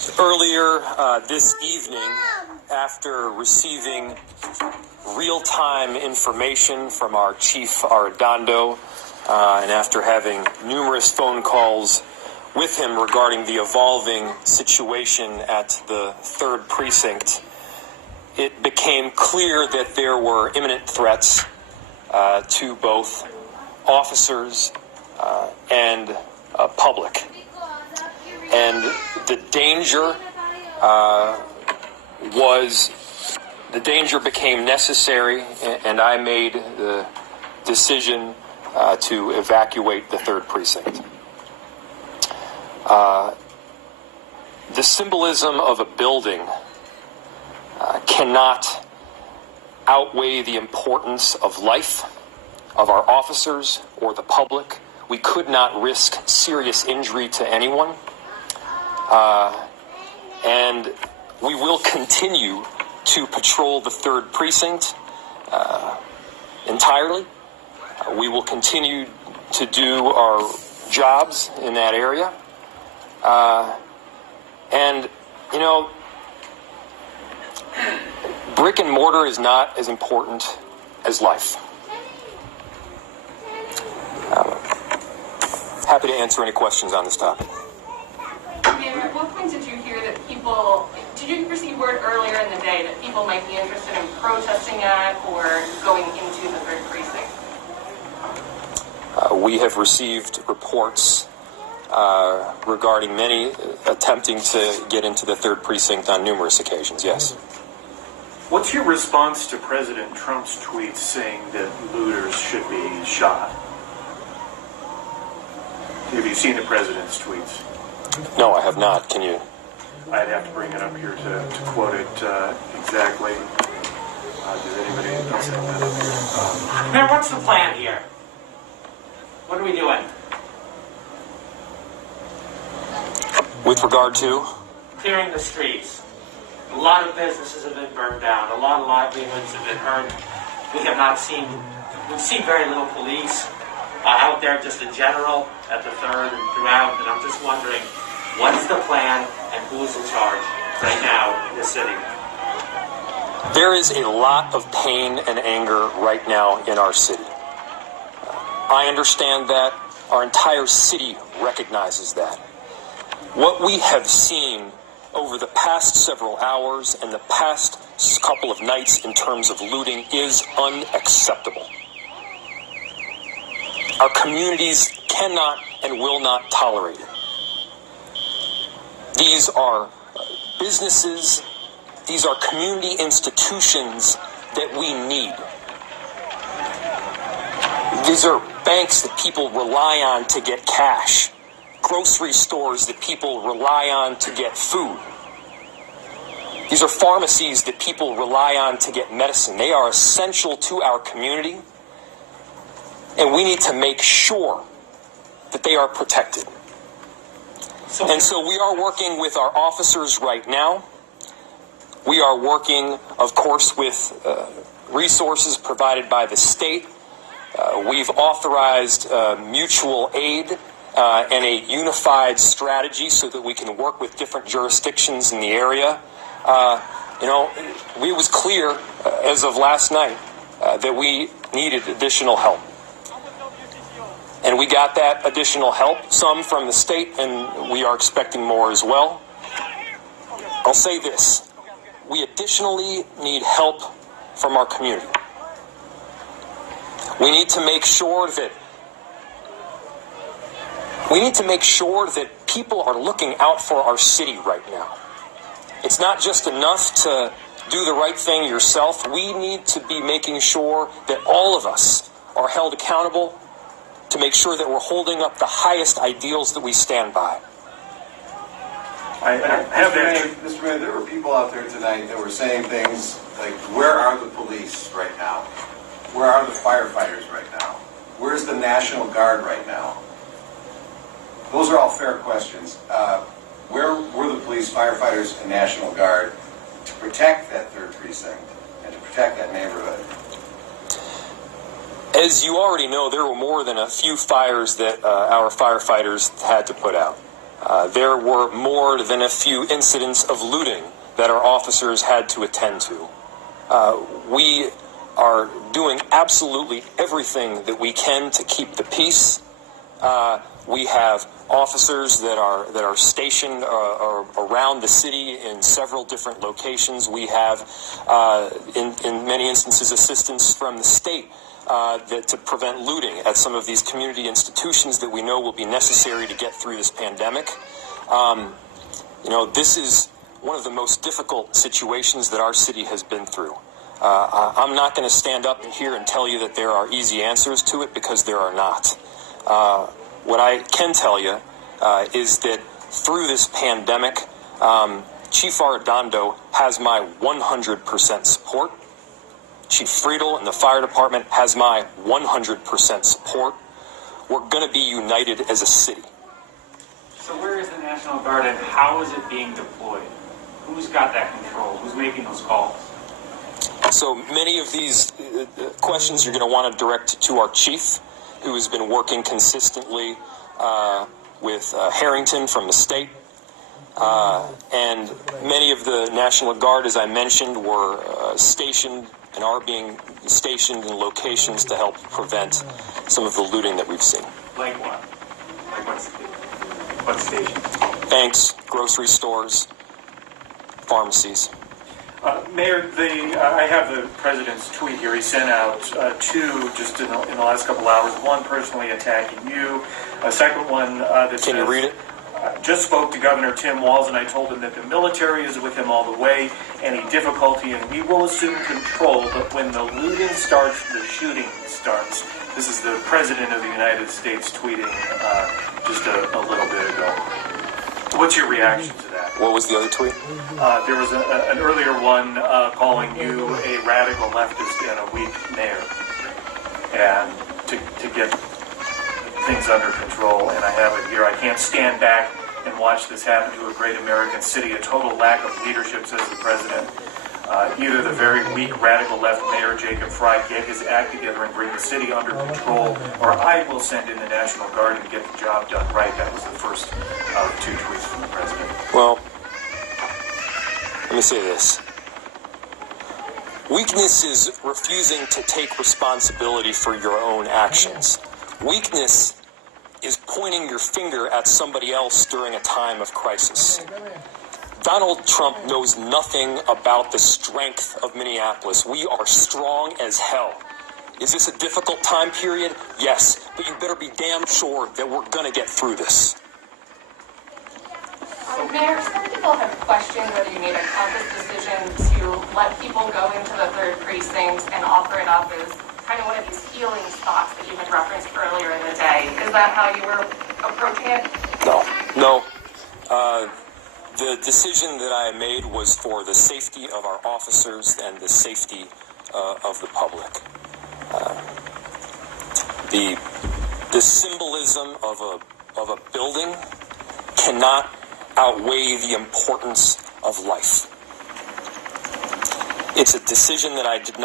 Earlier this evening, after receiving real-time information from our Chief Arredondo, and after having numerous phone calls with him regarding the evolving situation at the 3rd Precinct, it became clear that there were imminent threats to both officers and public. And the danger became necessary, and I made the decision to evacuate the 3rd Precinct. The symbolism of a building cannot outweigh the importance of life, of our officers, or the public. We could not risk serious injury to anyone. And we will continue to patrol the 3rd Precinct entirely. We will continue to do our jobs in that area. And, you know, brick and mortar is not as important as life. Happy to answer any questions on this topic. At what point did you hear that did you receive word earlier in the day that people might be interested in protesting at or going into the 3rd Precinct? We have received reports regarding many attempting to get into the 3rd Precinct on numerous occasions, yes. What's your response to President Trump's tweets saying that looters should be shot? Have you seen the president's tweets? No, I have not. Can you? I'd have to bring it up here to quote it exactly. Does anybody else have that up here? Mayor, what's the plan here? What are we doing? With regard to? Clearing the streets. A lot of businesses have been burned down. A lot of livelihoods have been hurt. We've seen very little police out there just in general at the 3rd and throughout. And I'm just wondering, what's the plan and who's in charge right now in the city? There is a lot of pain and anger right now in our city. I understand that. Our entire city recognizes that. What we have seen over the past several hours and the past couple of nights in terms of looting is unacceptable. Our communities cannot and will not tolerate it. These are businesses, these are community institutions that we need. These are banks that people rely on to get cash, grocery stores that people rely on to get food. These are pharmacies that people rely on to get medicine. They are essential to our community, and we need to make sure that they are protected. And so we are working with our officers right now. We are working, of course, with resources provided by the state. We've authorized mutual aid and a unified strategy so that we can work with different jurisdictions in the area. It was clear as of last night that we needed additional help. And we got that additional help, some from the state, and we are expecting more as well. I'll say this. We additionally need help from our community. We need to make sure that people are looking out for our city right now. It's not just enough to do the right thing yourself. We need to be making sure that all of us are held accountable to make sure that we're holding up the highest ideals that we stand by. I have that. Mr. Mayor, there were people out there tonight that were saying things like, where are the police right now? Where are the firefighters right now? Where's the National Guard right now? Those are all fair questions. Where were the police, firefighters, and National Guard to protect that 3rd Precinct and to protect that neighborhood? As you already know, there were more than a few fires that our firefighters had to put out. There were more than a few incidents of looting that our officers had to attend to. We are doing absolutely everything that we can to keep the peace. We have officers that are stationed around the city in several different locations. We have, in many instances, assistance from the state to prevent looting at some of these community institutions that we know will be necessary to get through this pandemic. This is one of the most difficult situations that our city has been through. I'm not going to stand up here and tell you that there are easy answers to it, because there are not. What I can tell you is that through this pandemic, Chief Arredondo has my 100% support. Chief Friedel and the fire department has my 100% support. We're going to be united as a city. So where is the National Guard, and how is it being deployed? Who's got that control? Who's making those calls? So many of these questions you're going to want to direct to our chief, who has been working consistently with Harrington from the state. And many of the National Guard, as I mentioned, were stationed and are being stationed in locations to help prevent some of the looting that we've seen. Like what? Like what station? Banks, grocery stores, pharmacies. Mayor, I have the president's tweet here. He sent out two just in the last couple hours. One personally attacking you. A second one that Can you read it? Just spoke to Governor Tim Walz, and I told him that the military is with him all the way. Any difficulty, and we will assume control. But when the looting starts, the shooting starts. This is the President of the United States tweeting just a little bit ago. What's your reaction to that? What was the other tweet? There was an earlier one calling you a radical leftist and a weak mayor, and to get things under control. And I have it here. I can't stand back and watch this happen to a great American city. A total lack of leadership, says the president. Either the very weak radical left mayor Jacob Frey get his act together and bring the city under control, or I will send in the National Guard and get the job done right. That was the first of two tweets from the president. Well, let me say this. Weakness is refusing to take responsibility for your own actions. Weakness is pointing your finger at somebody else during a time of crisis. Donald Trump knows nothing about the strength of Minneapolis. We are strong as hell. Is this a difficult time period? Yes, but you better be damn sure that we're going to get through this. Mayor, some people have questioned whether you made a conscious decision to let people go into the 3rd precinct and offer it up as kind of one of these healing spots that you had referenced earlier in the day. Is that how you were approaching it? No. The decision that I made was for the safety of our officers and the safety of the public. The symbolism of a building cannot outweigh the importance of life. It's a decision that I did not